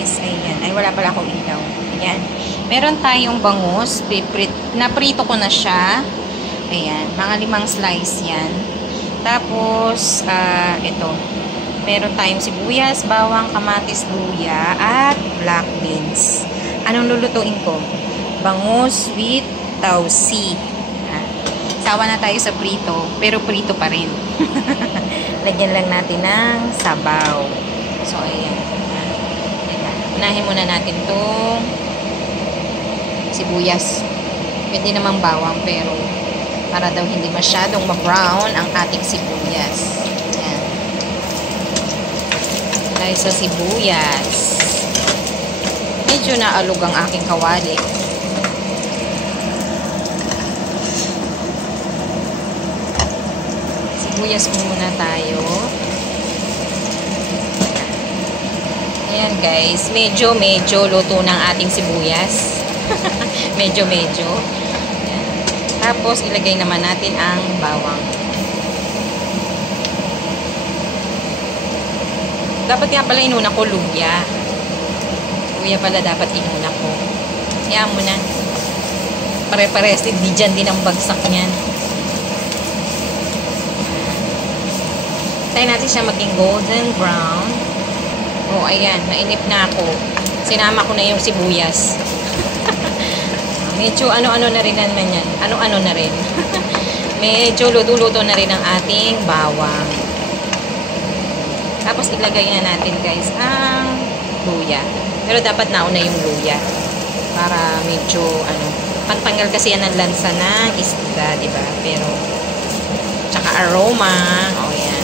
guys. Ayan. Ay, wala pala akong ilaw. Ayan. Meron tayong bangus. Naprito ko na siya. Ayan. Mga 5 slice yan. Tapos, ito. Meron tayong sibuyas, bawang, kamatis, luya, at black beans. Anong lulutuin ko? Bangus with tausi. Sawa na tayo sa prito, pero prito pa rin. Lagyan lang natin ng sabaw. So, ayan. Unahin muna natin itong sibuyas. Pwede namang bawang, pero para daw hindi masyadong ma-brown ang ating sibuyas. Ayan. Dahil sa sibuyas, medyo naalog ang aking kawali. Sibuyas muna tayo. Ayan guys, medyo luto ng ating sibuyas. medyo. Ayan. Tapos ilagay naman natin ang bawang. Dapat nga pala inuna ko luya. Luya pala dapat inuna ko. Kaya mo na. Pare-pares din dyan din ang bagsak niyan. Tayo natin siya maging golden brown. Oh, ayan. Nainip na ako. Sinama ko na yung sibuyas. Medyo ano-ano na rin naman yan. Ano-ano na rin. Medyo luto-luto na rin ang ating bawang. Tapos ilagay na natin guys ang luya. Pero dapat nauna yung luya. Para medyo pantanggal kasi yan ang lansa ng isda, diba? Pero tsaka aroma. Oh, yan.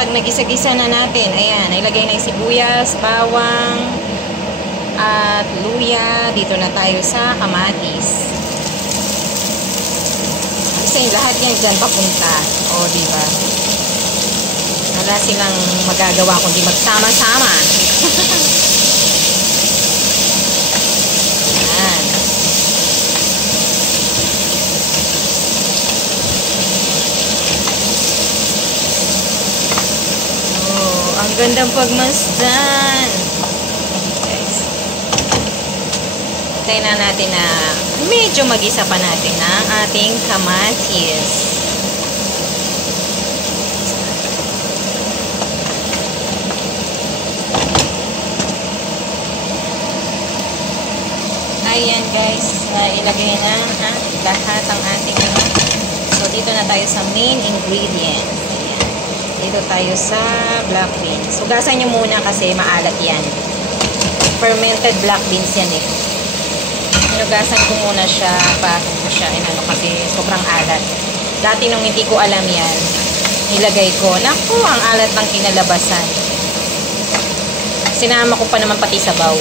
Pag nagisa-gisa na natin, ayan, ilagay na yung sibuyas, bawang, at luya. Dito na tayo sa kamatis. Kasi lahat yan dyan papunta. O, diba? Wala silang magagawa kundi magsama-sama. Ayan. Ang gandang pagmasdan. Guys. Tayo na natin na medyo mag-isa pa natin ang ating kamatis. Ayan guys. Ilagay na lahat ang ating So dito na tayo sa main ingredient. Dito tayo sa black beans. Hugasan nyo muna kasi maalat yan. Fermented black beans yan eh. Hinugasan ko muna siya bago ko siya kasi sobrang alat. Dati nung hindi ko alam yan, nilagay ko. Naku, ang alat ng kinalabasan. Sinama ko pa naman pati sabaw.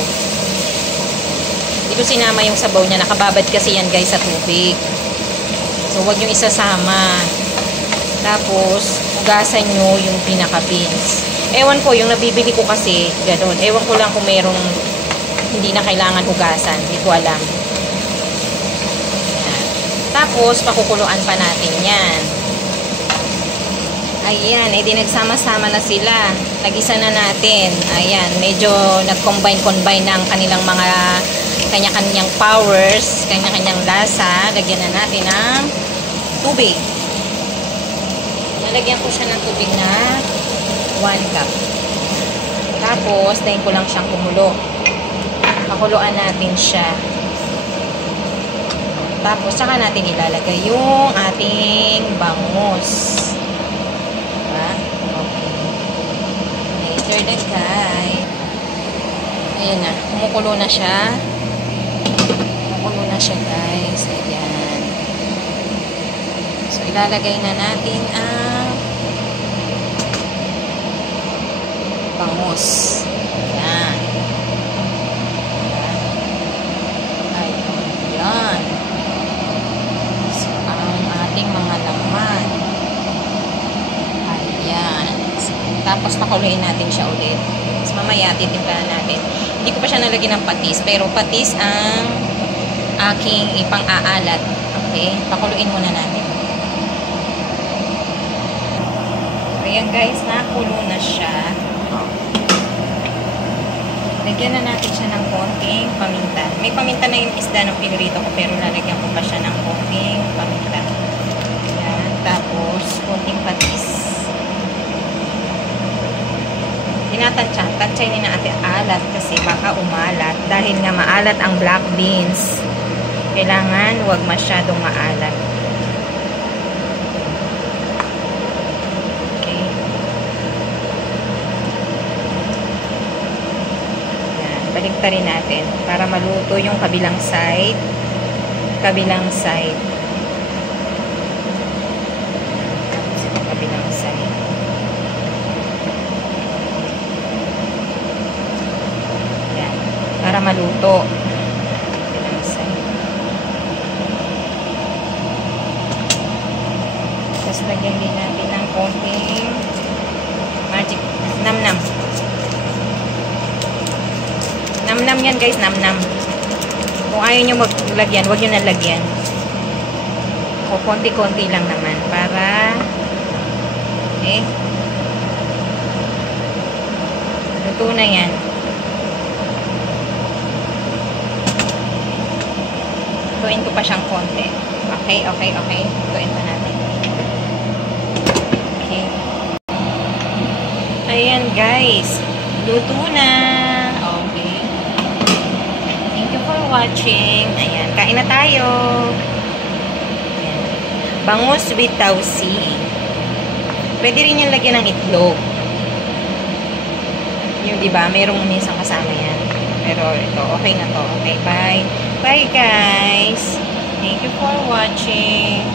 Hindi ko sinama yung sabaw niya. Nakababad kasi yan guys sa tubig. So, huwag nyo isasama. Tapos, hugasan nyo yung pinaka-beans. Ewan ko, yung nabibili ko kasi, gano'n. Ewan ko lang kung merong hindi na kailangan hugasan. Hindi ko alam. Ayan. Tapos, pakukuluan pa natin yan. Ayan, edi nagsama-sama na sila. Nag-isa na natin. Ayan, medyo nag-combine na ang kanilang mga kanya-kanyang powers, kanya-kanyang lasa. Lagyan na natin ng tubig. Nalagyan ko siya ng tubig na 1 cup. Tapos, tayin ko lang siyang kumulo. Pakuluan natin siya. Tapos, saka natin ilalagay yung ating bangus. Diba? Okay. Later na guys. Ayan na. Kumukulo na siya. Kumukulo na siya guys. Ayan. So, ilalagay na natin ang bangus. Ayan. Ayan. So, ang ating mga laman. Ayan. So, tapos pakuluin natin siya ulit. So, mamaya titimplahan natin. Hindi ko pa siya nalagyan ng patis, pero patis ang aking ipang-aalat. Okay? Pakuluin muna natin. Ayan guys, nakulo na siya. Lagyan na natin siya ng konting paminta. May paminta na yung isda ng pinirito ko, pero lalagyan ko pa siya ng konting paminta. Ayan. Tapos, konting patis. Tinatansya. Tansyahin din natin alat kasi baka umalat. Dahil nga maalat ang black beans. Kailangan huwag masyadong maalat. Baliktarin natin para maluto yung kabilang side. Kabilang side. Tapos yung kabilang side. Yan. Para maluto. Kabilang side. Tapos lagyan din natin ng konting magic nam-nam. Nam-nam yan guys, nam-nam. Kung ayaw nyo maglagyan, huwag nyo nalagyan. O konti-konti lang naman para luto na yan. Lutuin ko pa siyang konti. Okay. Lutuin pa natin. Okay. Ayan guys. Luto na. Okay. Watching. Ayan, kain na tayo. Ayan. Bangus with tausi. Pwede rin yung lagyan ng itlog. Yung diba, merong minsan kasama yan. Pero ito, okay na to. Okay, bye. Bye guys. Thank you for watching.